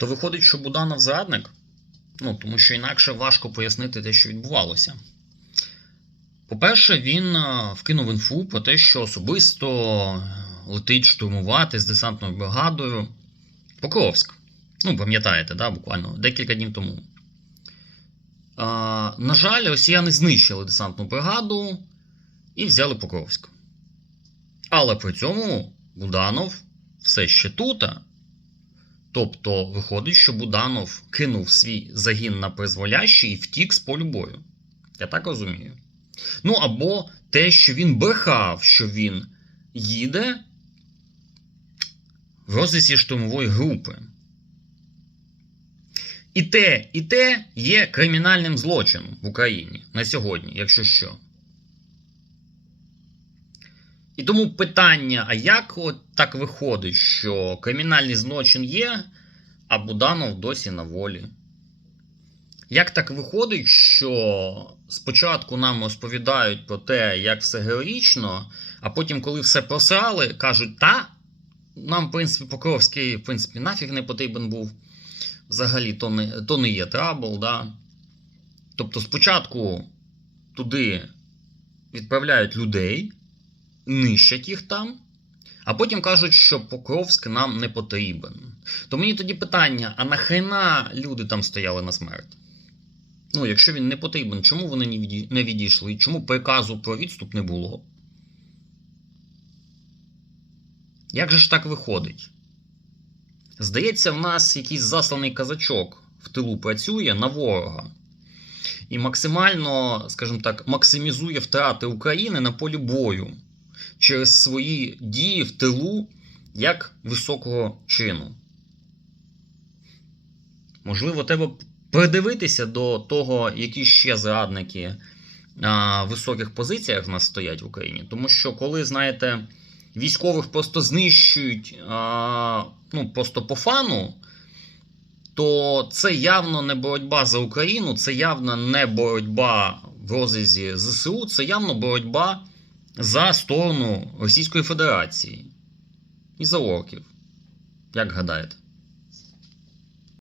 То виходить, що Буданов зрадник? Ну, тому що інакше важко пояснити те, що відбувалося. По-перше, він е, вкинув інфу про те, що особисто летить штурмувати з десантною бригадою Покровськ. Ну, пам'ятаєте, да, буквально декілька днів тому. А, на жаль, росіяни знищили десантну бригаду і взяли Покровськ. Але при цьому Буданов все ще тут. Тобто виходить, що Буданов кинув свій загін на призволяще і втік з полю бою. Я так розумію. Ну або те, що він брехав, що він їде в розвісі штурмової групи. І те, і те є кримінальним злочином в Україні на сьогодні, якщо що. І тому питання: а як от так виходить, що кримінальний злочин є, а Буданов досі на волі? Як так виходить, що спочатку нам розповідають про те, як все героїчно, а потім, коли все просрали, кажуть, та нам, в принципі, Покровський, в принципі, нафіг не потрібен був. Взагалі, то не, то не є трабл, да? Тобто, спочатку туди відправляють людей, нищать їх там, а потім кажуть, що Покровськ нам не потрібен. То мені тоді питання: а нахрена люди там стояли на смерть? Ну, якщо він не потрібен, чому вони не відій- не відійшли? Чому приказу про відступ не було? Як же ж так виходить? Здається, в нас якийсь засланий казачок в тилу працює на ворога. І максимально, скажімо так, максимізує втрати України на полі бою через свої дії в тилу як високого чину. Можливо, треба придивитися до того, які ще зрадники на високих позиціях в нас стоять в Україні. Тому що, коли, знаєте, військових просто знищують а, ну, просто по фану, то це явно не боротьба за Україну, це явно не боротьба в розрізі ЗСУ, це явно боротьба за сторону Російської Федерації і за орків. Як гадаєте?